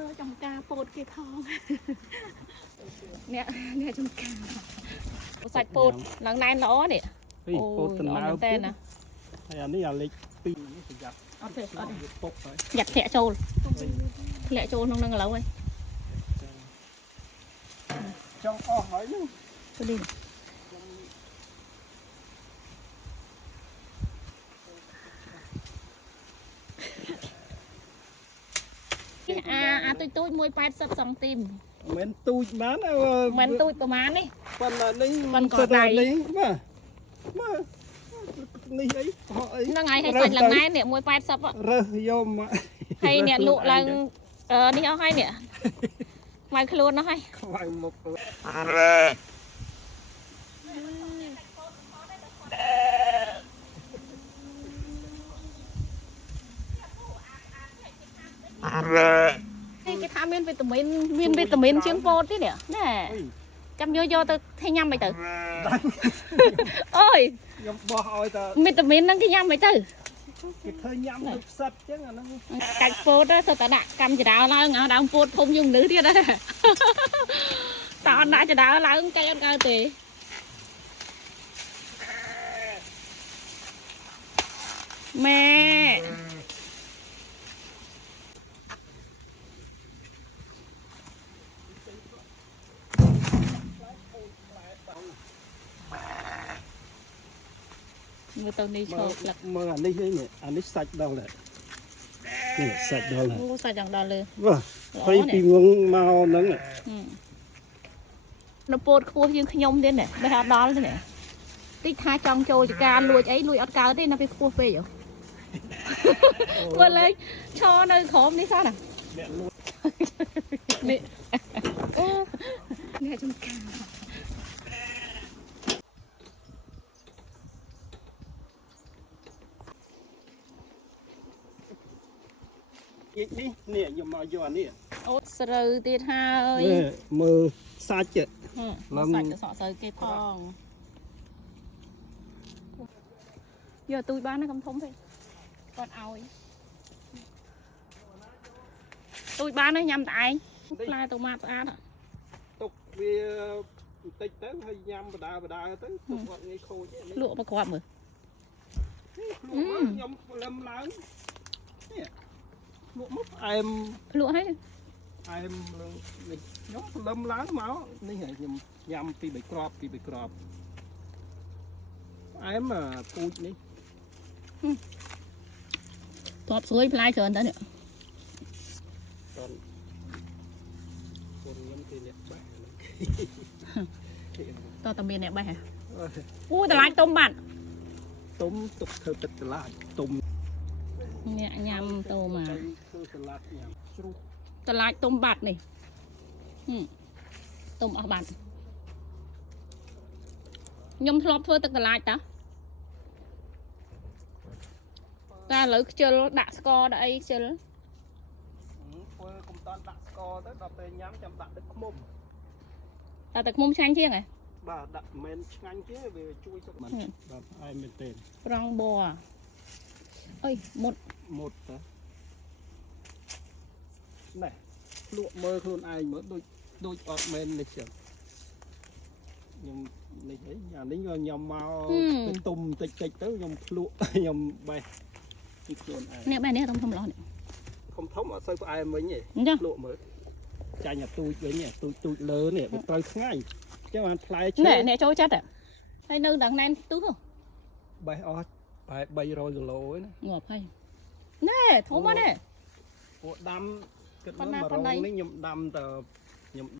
mơ trong ca bột kia thong nè nè trong ca sạch bột lần này ló nè ôi ló tên nè anh ấy là lịch pin nó phải giặt thẻ trâu lẹ trâu không nâng lâu ấy trong hỏi luôn tôi đi tôi môi pat sập sòng tim men tôi bán men tôiประมาณនេះ phần là đi phần còn đầy mà đi ấy họ ấy ហ្នឹងហើយឲ្យសាច់ឡើងណែនេះមួយ80ហ៎ រើសយកមក ហើយអ្នកលក់ឡើងនេះអស់ហើយនេះខ្មៅខ្លួនអស់ហើយ ខ្មៅមុខគេថាមានវីតាមីនជាងពោតទៀតណែចាំយកទៅធ្វើញ៉ាំមិនទៅអូយខ្ញុំបោះឲ្យតើ វីតាមីនហ្នឹងគេញ៉ាំមិនទៅ គេធ្វើញ៉ាំទៅផ្សិតចឹងអាហ្នឹង កាច់ពោតទៅតែដាក់កម្មចរាឡើងឲ្យដើមពោតធំយំលឺទៀតណាតើអត់ដាក់ចរាឡើងកាច់អត់កើទេម៉ែមើលទៅនេះឈោកលឹក មើលអានេះនេះអានេះសាច់ដល់នេះសាច់ដល់ អូសាច់យ៉ាងដល់លើ បាទហើយពីងងមកហ្នឹងនៅពោតខ្ពស់ជាងខ្ញុំទៀតណែមិនអត់ដល់ទេណែតិចថាចង់ចូលចការលួចអីលួចអត់កើតទេនៅពេលខ្ពស់ពេកហ៎មើលលេងឈរនៅក្រោមនេះសោះណានេះនេះចំការនេះខ្ញុំមកយកអានេះ អូស្រូវទៀតហើយមើលសាច់ សាច់ទៅសក់ស្រូវគេផងយកទូចបានណាកំធំពេកគាត់ឲ្យទូចបានណាញ៉ាំតែឯងផ្លែតូម៉ាតស្អាតទុកវាបន្តិចទៅហើយញ៉ាំបដាទៅទុកគាត់ងាយខូចលក់ប្រកបមើលខ្ញុំលឹមឡើងនេះលក់មកអែមលក់ហើយអែមនេះខ្ញុំលឹមឡើងមកនេះខ្ញុំញ៉ាំពី3គ្រាប់អែមពូជនេះតបស្រួយផ្លែច្រើនទៅនេះតតមានអ្នកបេះហ៎អូតឡាចទុំបាត់ទុំទុកធ្វើទឹកតឡាចទុំអ្នកញ៉ាំតូម៉ាធ្វើតឡាចញ៉ាំជ្រុះតឡាចទុំបាត់នេះទុំអស់បាត់ខ្ញុំធ្លាប់ធ្វើទឹកតឡាចតាតែឥឡូវខ្ជិលដាក់ស្ករដាក់អីខ្ជិលធ្វើកុំតាន់ដាក់ស្ករទៅដល់ពេលញ៉ាំចាំដាក់ទឹកឃ្មុំតែទឹកឃ្មុំឆ្ងាញ់ជាងហ៎បាទដាក់មិនឆ្ងាញ់ទេវាជួយសុខភាពបាទហើយមែនទេប្រងបអើយមុតទៅណែលក់មើលខ្លួនឯងមើលដូចអត់មែននេះចឹងខ្ញុំនេះអីអានេះខ្ញុំមកទៅទុំតិចទៅខ្ញុំភ្លក់ខ្ញុំបេះពីខ្លួនឯងនេះបែរនេះធំលោះនេះធំអត់សូវផ្អែមវិញទេលក់មើលចាញ់អាទូចវិញទូចលើនេះវាត្រូវថ្ងៃចឹងបានផ្លែឈើនេះចូលចិត្តហើយនៅដល់ណែនទូទៅបេះអស់ប្រហែល300គីឡូហ្នឹងងាប់ហើយណែធំមកណែពួកដាំគិតមើល100នេះខ្ញុំដាំទៅខ្ញុំ